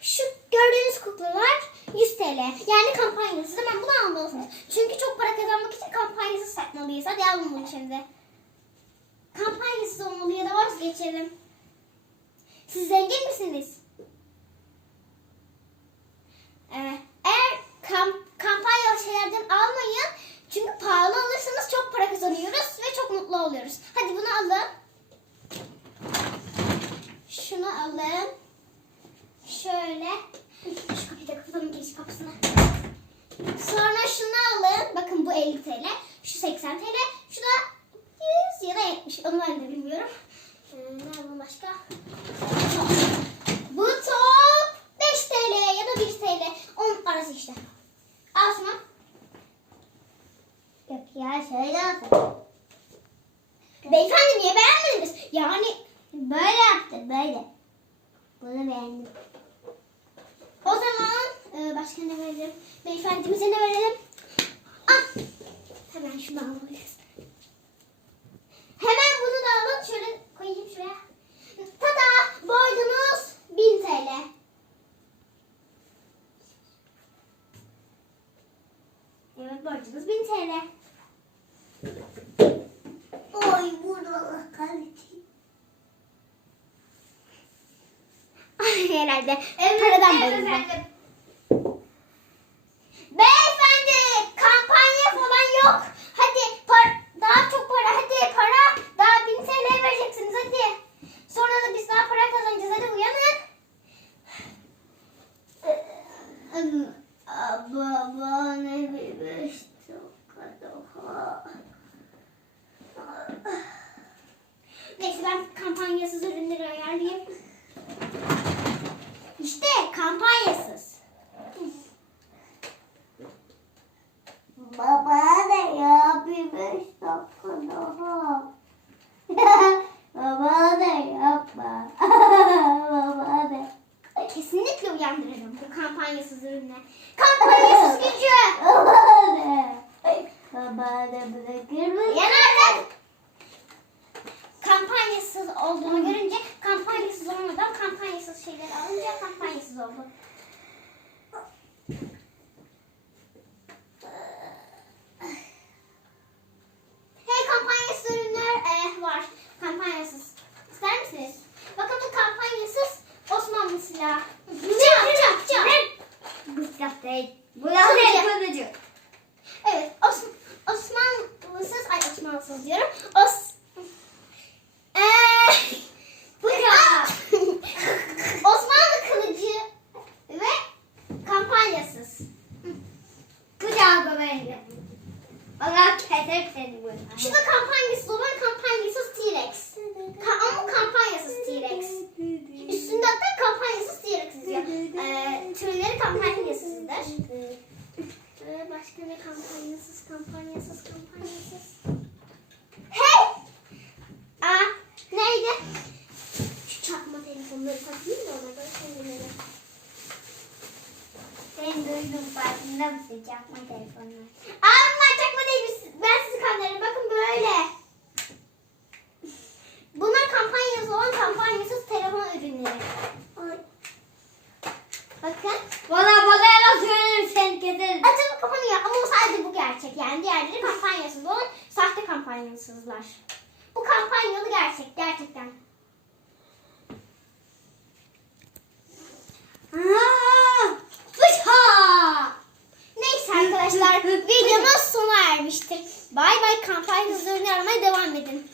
Şu gördüğünüz kuklalar 100 TL. Yani kampanyasız. Hemen bunu almalısınız. Çünkü çok para kazanmak için kampanyasız satmalıyız. Hadi alın bunu şimdi. Kampanyasız olmalı ya da vazgeçelim. Siz zengin misiniz? Ee, eğer kamp, kampanyalı şeylerden almayın. Çünkü pahalı alırsanız çok para kazanıyoruz ve çok mutlu oluyoruz. Hadi bunu alın. Şunu alın. Şöyle. Şu kapıyı da kapatalım giriş kapısına. Sonra şunu alın. Bakın bu 50 TL. Şu 80 TL. Şu da 100 ya da 70. Onu ben de bilmiyorum. Ee, ne var başka? Bu top 5 TL ya da 1 TL. Onun arası işte. Şunu. Yok ya şöyle olsun. Beyefendi niye beğenmediniz? Yani Böyle yaptı böyle. Bunu beğendim. O zaman e, başka ne verelim? Beyefendimize ne verelim? Ah! Hemen şunu almalıyız. Hemen bunu da alın. Şöyle koyayım şuraya. Tada! Borcunuz 1000 TL. Evet borcunuz 1000 TL. Oy burada Herhalde. Paradan bayıldı. Beyefendi kampanya falan yok. Hadi par daha çok para hadi para. Daha 1000 TL vereceksiniz hadi. Sonra da biz daha para kazanacağız hadi uyanın. Baba ne bir. Neyse ben kampanyasız ürünleri ayarlayayım. İşte kampanyasız. Baba ne ya bir beş dakika daha. Baba ne yapma. Baba ne. Kesinlikle uyandırırım bu kampanyasız ürünler. Kampanyasız gücü. Baba ne. Baba ne bırakır mısın? Yanardın. Kampanyasız olduğunu görünce kampanyasız olmadan kampanyasız şeyleri alınca kampanyasız oldu. Hey kampanyasız ürünler eh, var. Kampanyasız. İster misiniz? Bakın bu kampanyasız Osmanlı silahı. Bıçak, bıçak, bıçak. Bıçak değil. Bu Kılıcı. lanet kılıcı. Evet, Os Osmanlısız, ay Osmanlısız diyorum. Os... Eee... Bıçak. Osmanlı kılıcı ve kampanyasız. Bıçağı da benim. Bana keser seni bu. Şu da kampanyasız olan kampanyasız T-Rex. Ka ama kampanyasız T-Rex. Üstünde hatta kampanyasız T-Rex yazıyor. Ee, türleri kampanyasızdır. Ee, başka ne kampanyasız, kampanyasız, kampanyasız. Hey! Aa, neydi? Şu çakma telefonları takayım da ona göre kendileri. Sen duydun farkında mısın çakma telefonlar? Aa bunlar çakma değil. biz- Ben sizi kandırırım. Bakın böyle. Bunlar kampanyası olan kampanyasız telefon ürünleri. Ay. Bakın. Bana bana yalan söylerim sen keserim. Açılıp kapanıyor ama o sadece Yani diğerleri kampanyasız olan sahte kampanyasızlar. Bu kampanyalı gerçek. Gerçekten. Aa. Neyse arkadaşlar videomuz sona ermiştir. Bay bay kampanyasız ürünü aramaya devam edin.